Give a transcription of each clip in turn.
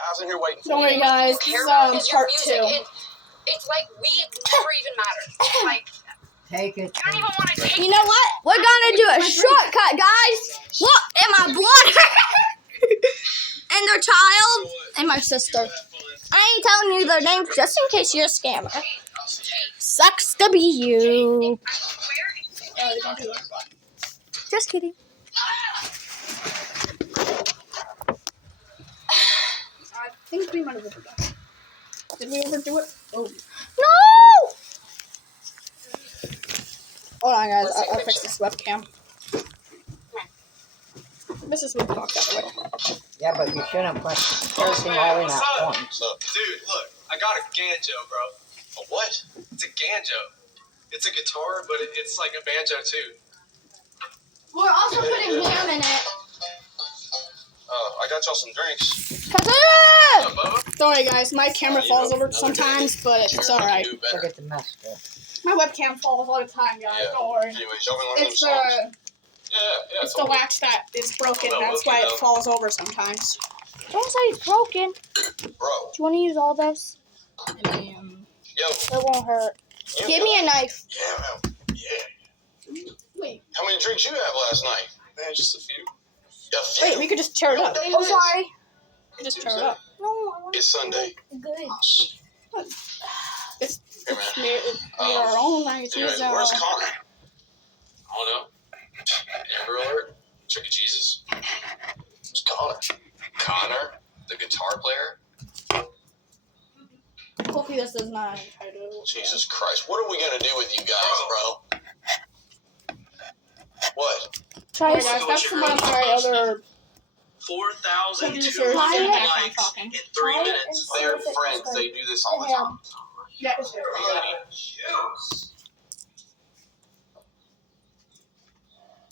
Guys in here waiting for Don't worry, guys. This is part 2. It's like we never even matter. Like, Take it. I don't even want to take You know what? We're gonna do a shortcut, guys. Look, and my blood. And their child and my sister. I ain't telling you their names just in case you're a scammer. Sucks to be you. Just kidding. I think we might have overdone it. Did we overdo it? Oh. No! Hold on, guys. I'll fix this webcam. This is what we talked about. Yeah, but you shouldn't put everything all in at once. Dude, look, I got a banjo, bro. A what? It's a banjo. It's a guitar, but it's like a banjo too. We're also putting ham in it. I got y'all some drinks. Don't worry, guys. My camera falls over sometimes, but it's alright. Look at the mess, bro. My webcam falls all the time, guys. Yeah. Don't worry. Anyways, y'all been learning It's them songs? it's the wax that is broken. That's why it falls over sometimes. Don't say it's broken. Bro. Do you want to use all this? Yo. It won't hurt. Give me a knife. Yeah, man. Yeah. Wait. How many drinks you have last night? Man, just a few. A few? Wait, we could just tear it up. Oh, sorry. We could just tear it up. No, I want It's Sunday. good. It's Hey, man. made our own. I can Anyways, use where's Connor? I don't know. Amber Alert? Chuck E. Cheese's? Where's Connor? Connor? The guitar player? Hopefully this is not entitled. Jesus Christ. What are we going to do with you guys, bro? What? Try Alright, guys, that's one of my other 4,200 likes in 3 minutes. They're friends. They do this all the time. Yeah.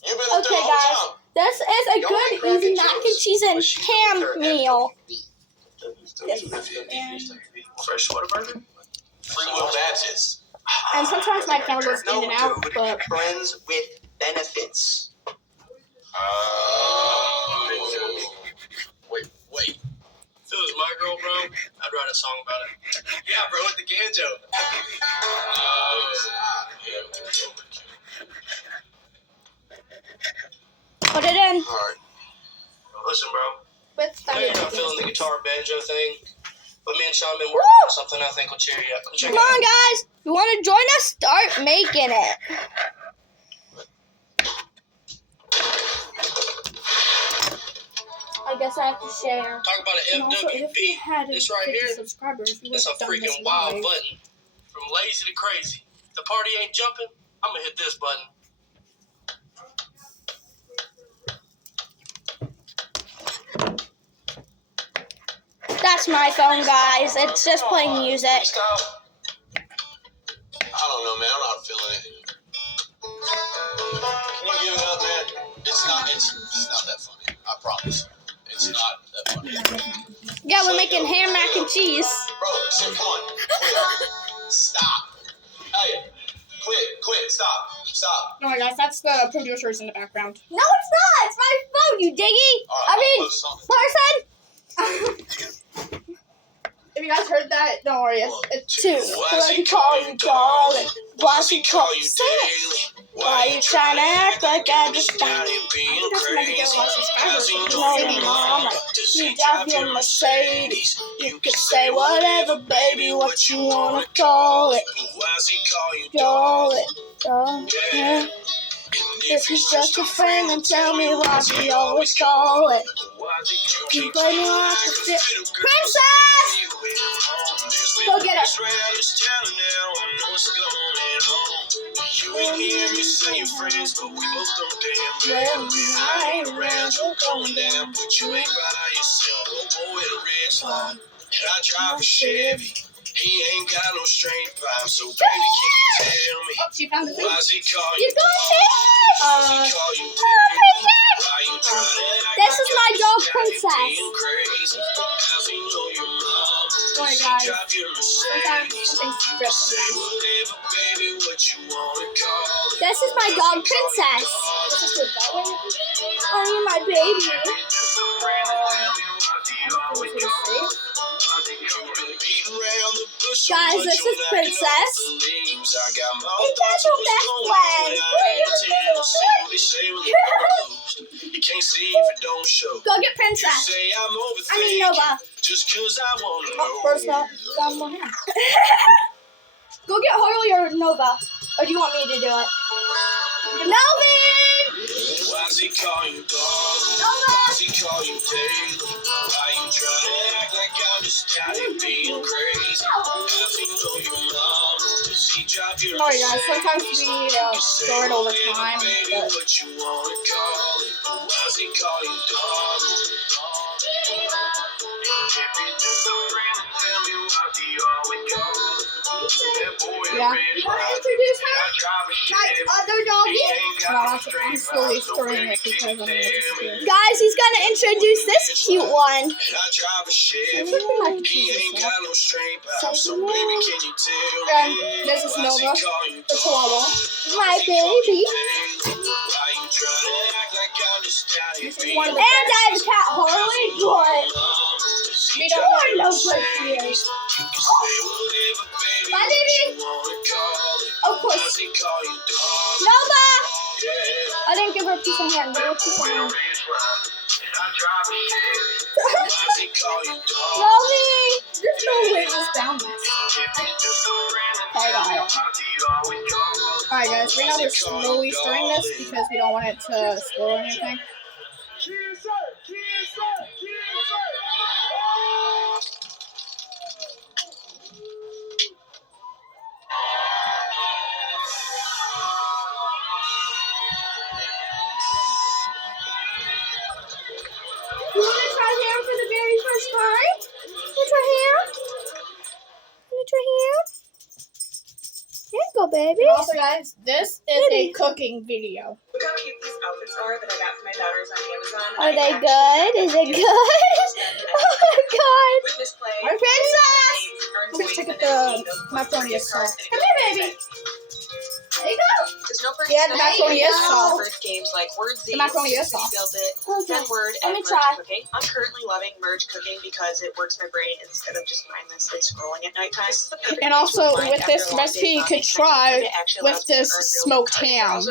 You've been up there Okay, all guys. the time. This is a good, easy mac and cheese and ham meal. Fresh Whataburger? Free will badges. And sometimes my camera goes in and out, but friends with benefits. Wait. If it was my girl, bro, I'd write a song about it. Yeah, bro, with the banjo. Put it in. All right. Listen, bro, with I know you're not feeling the guitar banjo thing, but me and Sean been working on something I think will cheer you up. Come check Come it out. on, guys. You want to join us? Start making it. I guess I have to share. Talk about and an also, if we FWB. had This right 50 here, subscribers, we would it's a have done this freaking wild live. button. From lazy to crazy. If the party ain't jumping, I'm gonna hit this button. That's my phone, guys. It's just playing music. Freestyle? I don't know, man. I'm not feeling it. Can you give it up, man? It's not that funny. I promise. It's not that funny. Yeah, we're making ham, mac, and cheese. Bro, say, come on. Quit. Stop. Hey, quit. Stop. No, guys, that's the producers in the background. No, it's not. It's my phone, you diggy. All right, I mean, I'll post something. person. If you guys heard that, don't worry. It's Two. Why he call you darling? Why he call you daily? Why you trying to act like I just found you? I just want to get a lot of subscribers. No, your mama. You drive your Mercedes. You can say whatever, baby, what you wanna call it. Call it. Yeah. If he's just a friend, then tell me why she always call it. You play me like a princess! Go get her. You ain't hear me say your friends, but we both don't damn Well, I ain't around, you're going down, but you ain't by yourself. Oh boy, a red slide. And I drive a Chevy. He ain't got no straight pipe, so baby, can you tell me Oh, she found the thing. why's he call You you? go Why's he fish! call you? Princess! Why you trying to act This like is my you're dog, just Princess. being crazy? How's he know your mom? Sorry, Does he guys. drive your Sometimes Mercedes? something's You dripped say sometimes. whatever, baby, what you wanna call it. This is my dog, Princess. Let's just do it that way. Oh, you're my baby. Guys, this is Princess. And that's your best friend. You can't see if it don't show. Go get Princess. Say I'm I mean overthinking Nova. just 'cause I wanna know. Oh, first up, down one hand. Go get Harley or Nova. Or do you want me to do it? Melvin! Why's he call you dog? Nova! Why's he call you Dave? Why you trying to act like I'm just out here being crazy? How's he know your mom? Does he drive you Sorry guys, insane? sometimes we start over time, Baby, but what you wanna call it? Why's he call you dog? If he just a friend, tell me why he always calls. That boy yeah. You want to introduce her? I drive a My shit. other doggy? No, I'm slowly storing it because I'm going to Guys, he's gonna introduce this cute one. I drive a shit. Sounds like my He ain't Jesus. got no straight power, so baby, can you tell And me? this is Why's he Nova, call you the Chihuahua. My baby. Why you trying to act like I'm just out here This is being one of the And I have a cat, Harley. But We you don't are no good here. My baby. Of course. Nova! I didn't give her a piece of hand. Give her a piece of hand. Melvin! There's no way this down this. Okay, got it. Alright guys, right now we're slowly stirring this because we don't want it to spoil anything. You want to try hair for the very first time? Want to try hair? Want to try hair? Here you go, baby. And also guys, this is a cooking video. Look how cute these outfits are that I got for my daughters on Amazon. Are they good? Is it good? Oh my god. With Miss Play. Our princess! Let me check out the macaroni itself. Come here, baby. There you go. There's no purchase Yeah, the macaroni is soft. merge games like Wordsy, The macaroni is soft. Build It, Okay. Zen Word, Let and me Merge try. Cooking. I'm currently loving Merge Cooking because it works my brain instead of just mindlessly scrolling at nighttime. And also with this recipe you could try with this smoked ham.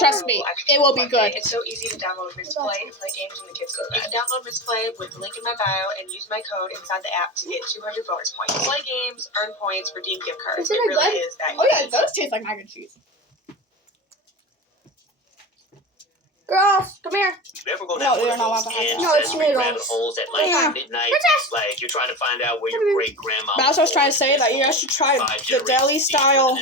Trust me, it will be good. It's so easy to download Misplay and play games when the kids go to bed. You can download Misplay with the link in my bio and use my code inside the app to get 200 bonus points. Play games, earn points, redeem gift cards. Isn't it really good? is that Oh yeah, easy. it does taste like mac and cheese. Girls, come here. You ever go No, down they're one not of those allowed to have that. No, it's ancestry rabbit noodles. holes at like Yeah. midnight? Princess. Like you're trying to find out where your great grandma. But that's what I was trying to say, that you guys should try the deli style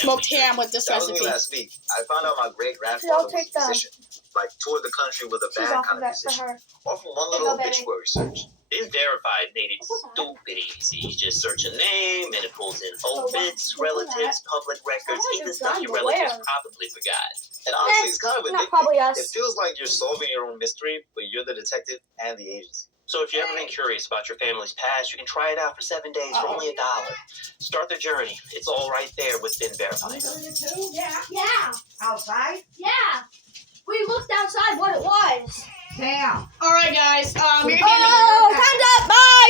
smoked ham with this That was me recipe. last week. I found out my great I'll grandfather was take a that. musician. Like toured the country with a She's band off kind of of that for musician. her. All from one Here you little go, baby. obituary search. It's verified made it stupid easy. You just search a name and it pulls in obits, relatives, public records, Someone even just stuff done your the relatives where? probably forgot. And honestly, it's kind of Not addictive. probably It us. feels like you're solving your own mystery, but you're the detective and the agency. So if you've ever been curious about your family's past, you can try it out for 7 days for only $1. Start the journey. It's all right there with Been Verified. Yeah. Outside? Yeah. We looked outside what it was. Damn. Alright guys, you're gonna Oh, time's up. Bye.